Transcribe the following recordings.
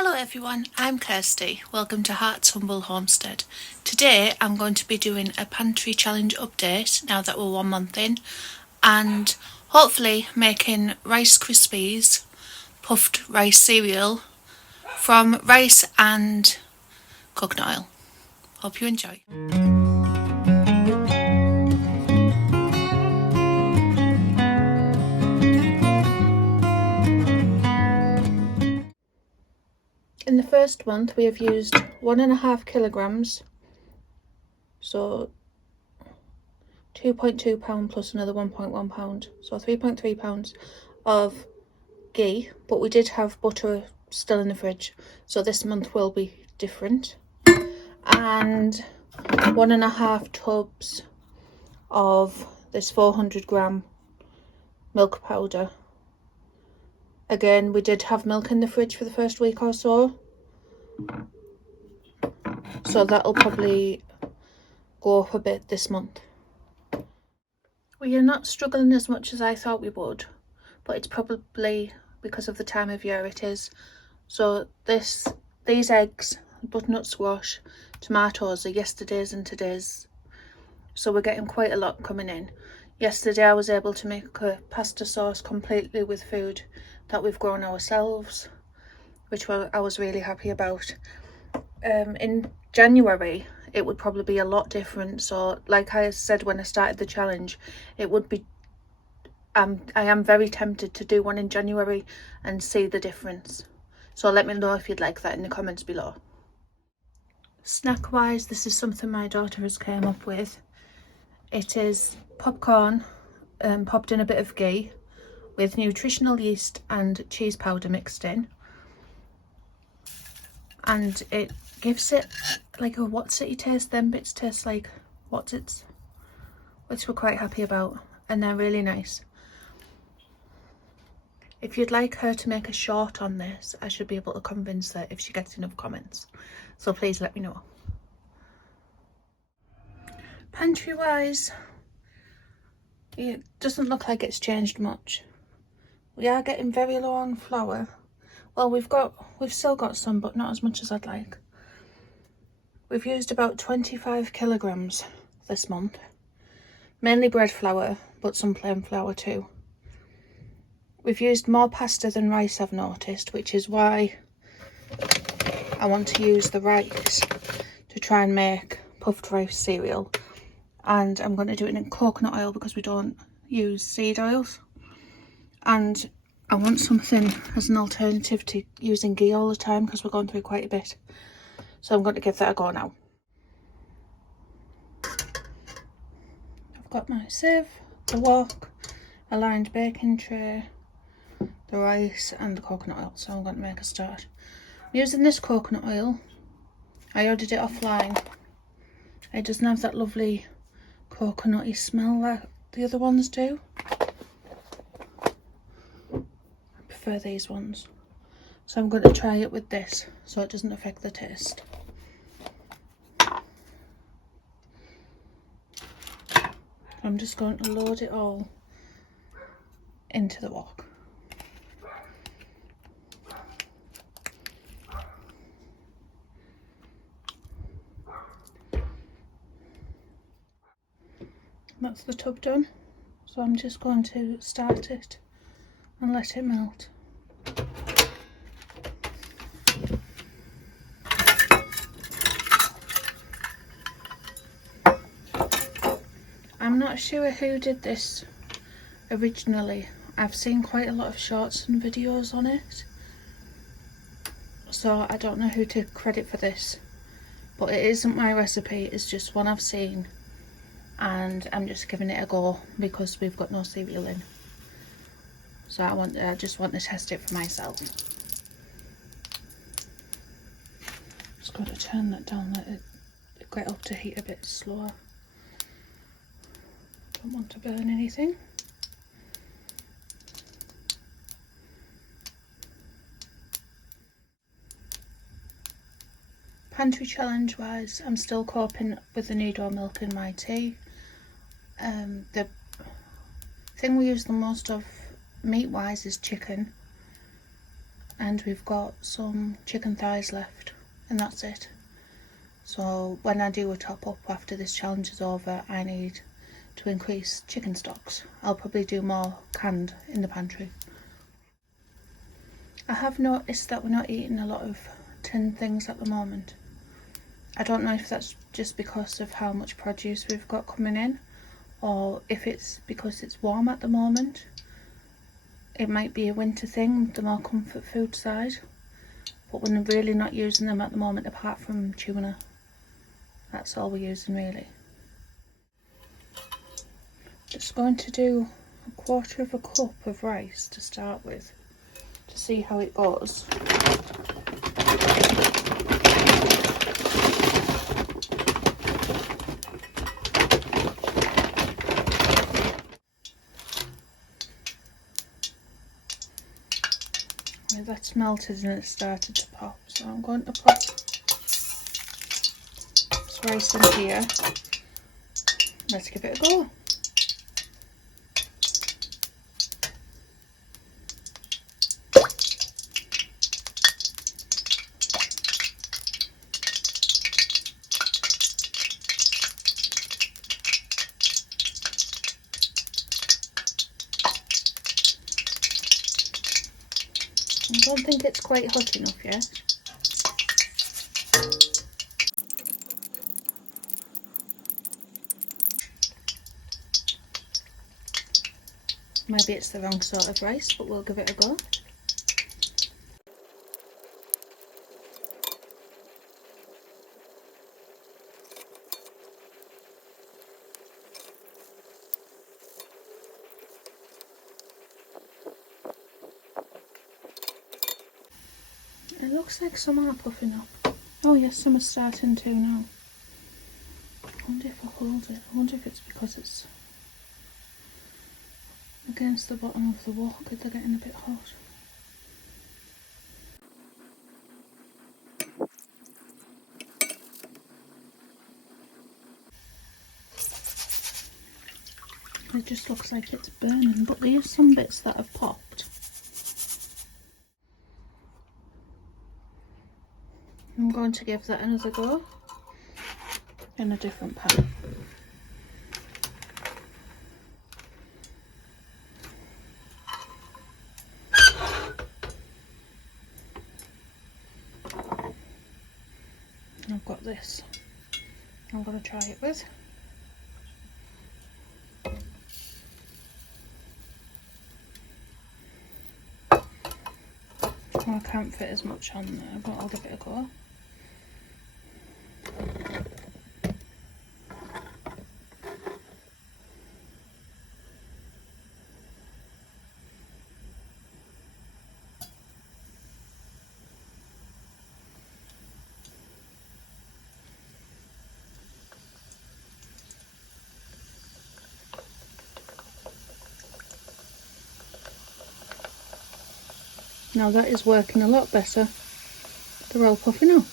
Hello everyone, I'm Kirsty. Welcome to Heart's Humble Homestead. Today I'm going to be doing a pantry challenge update now that we're 1 month in, and hopefully making Rice Krispies puffed rice cereal from rice and coconut oil. Hope you enjoy. In the first month we have used 1.5 kilograms, so 2.2 pound plus another 1.1 pound, so 3.3 pounds of ghee, but we did have butter still in the fridge, so this month will be different. And 1.5 tubs of this 400-gram milk powder. Again, we did have milk in the fridge for the first week or so, so that'll probably go up a bit this month. We are not struggling as much as I thought we would, but it's probably because of the time of year it is. So these eggs, butternut squash, tomatoes are yesterday's and today's, so we're getting quite a lot coming in. Yesterday I was able to make a pasta sauce completely with food that we've grown ourselves, which I was really happy about. In January it would probably be a lot different, so like I said when I started the challenge, it would be I am very tempted to do one in January and see the difference. So let me know if you'd like that in the comments below. Snack wise, this is something my daughter has came up with. It is popcorn popped in a bit of ghee with nutritional yeast and cheese powder mixed in, and it gives it like a what's it taste. Them bits taste like what's it's, which we're quite happy about, and they're really nice. If you'd like her to make a short on this, I should be able to convince her if she gets enough comments, so please let me know. Pantry wise, it doesn't look like it's changed much. We are getting very low on flour. Well, we've still got some, but not as much as I'd like. We've used about 25 kilograms this month, mainly bread flour, but some plain flour too. We've used more pasta than rice, I've noticed, which is why I want to use the rice to try and make puffed rice cereal. And I'm going to do it in coconut oil because we don't use seed oils. And I want something as an alternative to using ghee all the time because we're going through quite a bit. So I'm going to give that a go now. I've got my sieve, the wok, a lined baking tray, the rice and the coconut oil. So I'm going to make a start. I'm using this coconut oil. I ordered it offline. It doesn't have that lovely coconutty smell like the other ones do. I prefer these ones. So I'm going to try it with this so it doesn't affect the taste. I'm just going to load it all into the wok. That's the tub done, so I'm just going to start it and let it melt. I'm not sure who did this originally. I've seen quite a lot of shorts and videos on it, so I don't know who to credit for this, but it isn't my recipe, it's just one I've seen. And I'm just giving it a go because we've got no cereal in, so I just want to test it for myself. Just got to turn that down, let it get up to heat a bit slower. Don't want to burn anything. Pantry challenge wise, I'm still coping with the Nido milk in my tea. The thing we use the most of meat wise is chicken, and we've got some chicken thighs left, and that's it. So when I do a top up after this challenge is over, I need to increase chicken stocks. I'll probably do more canned in the pantry. I have noticed that we're not eating a lot of tinned things at the moment. I don't know if that's just because of how much produce we've got coming in, or if it's because it's warm at the moment. It might be a winter thing, the more comfort food side, but we're really not using them at the moment apart from tuna. That's all we're using really. Just going to do 1/4 of a cup of rice to start with, to see how it goes. That's melted and it started to pop, so I'm going to put this rice in here. Let's give it a go. I don't think it's quite hot enough yet. Maybe it's the wrong sort of rice, but we'll give it a go. It looks like some are puffing up. Oh yes, some are starting to now. I wonder if I hold it. I wonder if it's because it's against the bottom of the wok, they're getting a bit hot. It just looks like it's burning, but there are some bits that have popped. I'm going to give that another go in a different pan. I've got this I'm going to try it with. I can't fit as much on there, but I'll give it a go. Now that is working a lot better. They're all puffing up.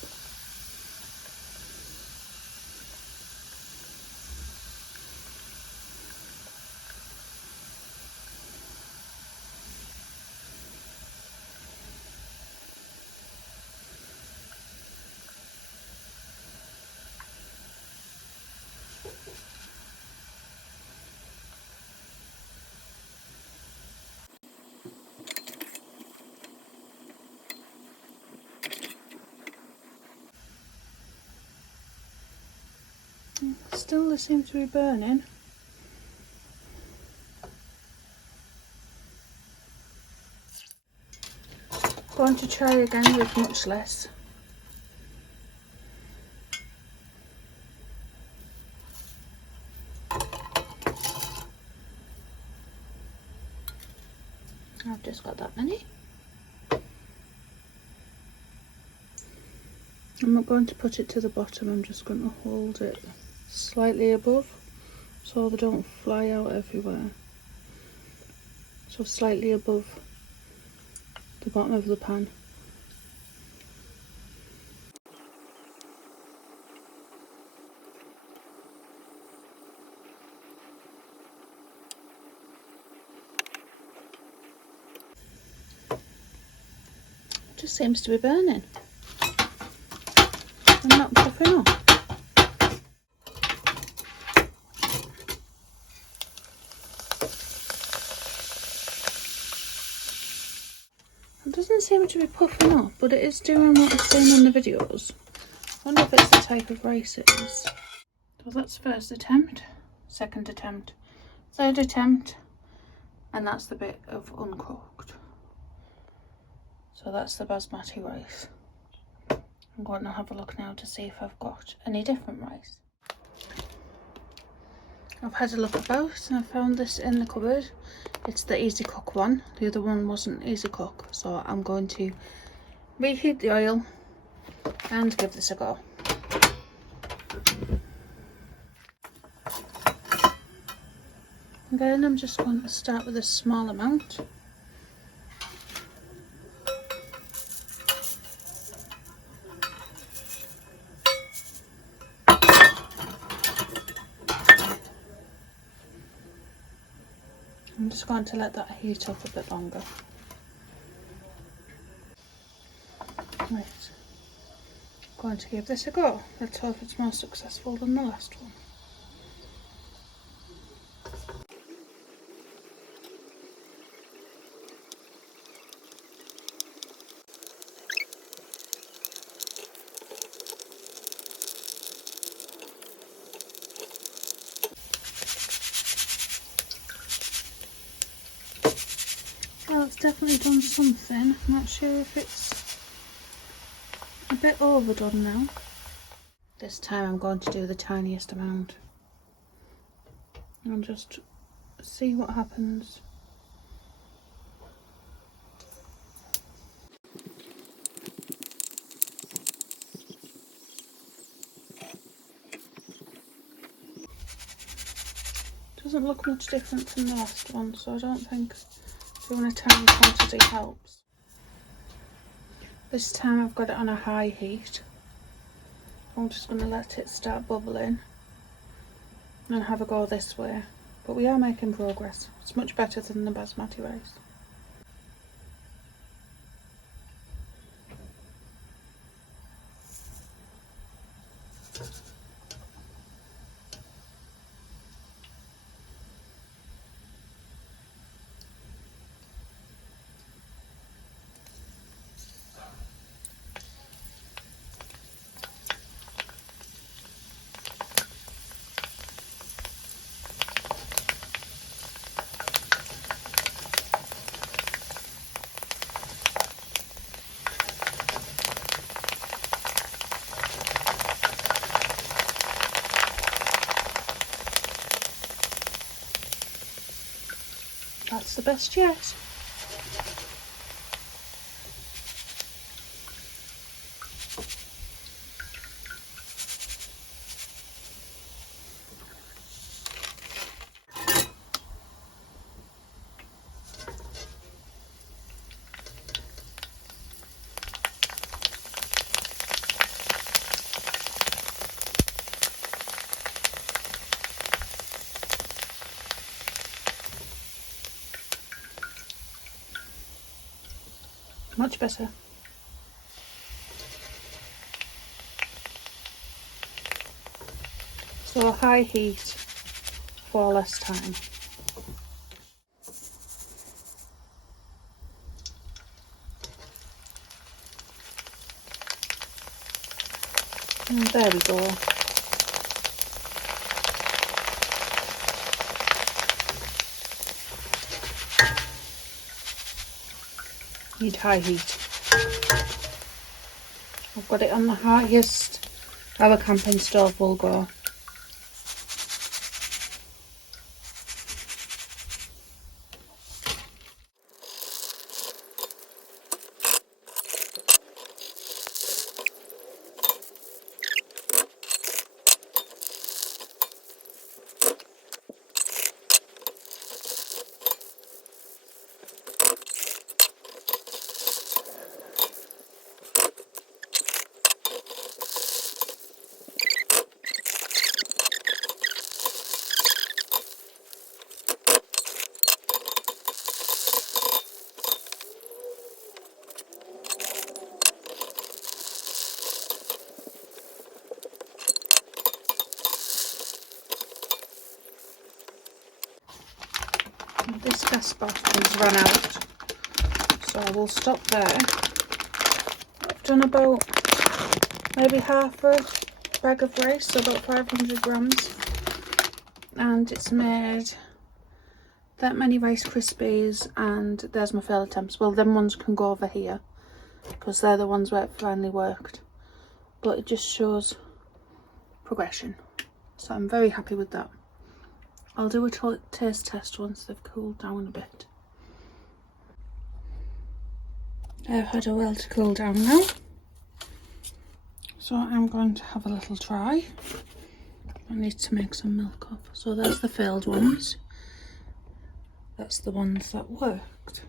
Still, they seem to be burning. Going to try again with much less. I've just got that many. I'm not going to put it to the bottom, I'm just going to hold it slightly above so they don't fly out everywhere. So slightly above the bottom of the pan. seems to be burning. I'm not puffing up. It doesn't seem to be puffing up, but it is doing what it's saying on the videos. I wonder if it's the type of rice it is. So that's first attempt, second attempt, third attempt, and that's the bit of uncooked. So that's the basmati rice. I'm going to have a look now to see if I've got any different rice. I've had a look about and I found this in the cupboard. It's the easy cook one. The other one wasn't easy cook, so I'm going to reheat the oil and give this a go. Again, I'm just going to start with a small amount. I'm just going to let that heat up a bit longer. Right, I'm going to give this a go. Let's hope it's more successful than the last one. Well, it's definitely done something. I'm not sure if it's a bit overdone now. This time I'm going to do the tiniest amount and just see what happens. Doesn't look much different from the last one, so I don't think doing a tiny quantity helps. This time I've got it on a high heat. I'm just going to let it start bubbling and have a go this way. But we are making progress. It's much better than the basmati rice. That's the best yet. Much better. So high heat for less time. And there we go. Need high heat. I've got it on the highest our camping stove will go. This gas bottle's run out, so I will stop there. I've done about maybe half a bag of rice, so about 500 grams, and it's made that many Rice Krispies, and there's my fail attempts. Well, them ones can go over here because they're the ones where it finally worked, but it just shows progression, so I'm very happy with that. I'll do a taste test once they've cooled down a bit. I've had a while to cool down now, so I'm going to have a little try. I need to make some milk up. So there's the failed ones. That's the ones that worked.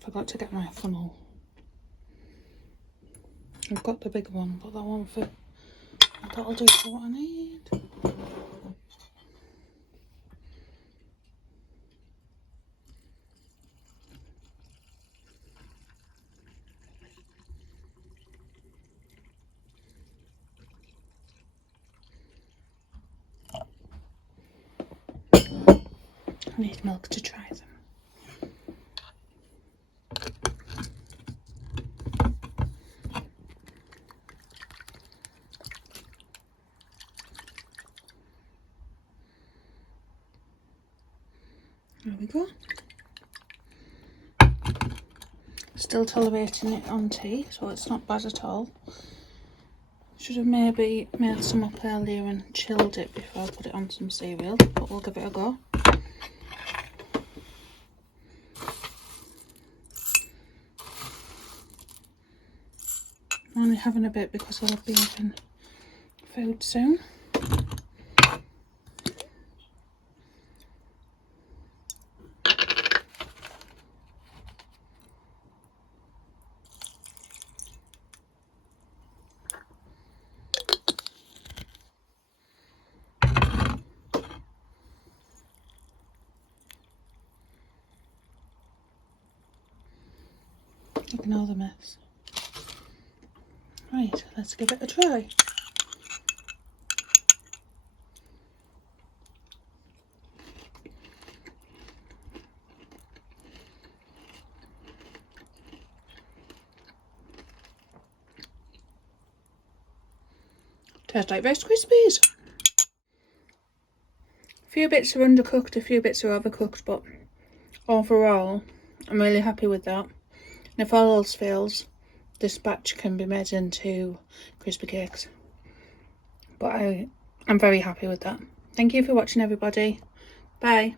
Forgot to get my funnel. I've got the big one, but that won't fit. That'll do for what I need. I need milk to try them. There we go. Still tolerating it on tea, so it's not bad at all. Should have maybe made some up earlier and chilled it before I put it on some cereal, but we'll give it a go. I'm only having a bit because I'll be having food soon. Ignore the mess. Right, let's give it a try. Tastes like Rice Krispies. A few bits are undercooked, a few bits are overcooked, but overall, I'm really happy with that. And if all else fails, this batch can be made into crispy cakes. But I'm very happy with that. Thank you for watching, everybody. Bye.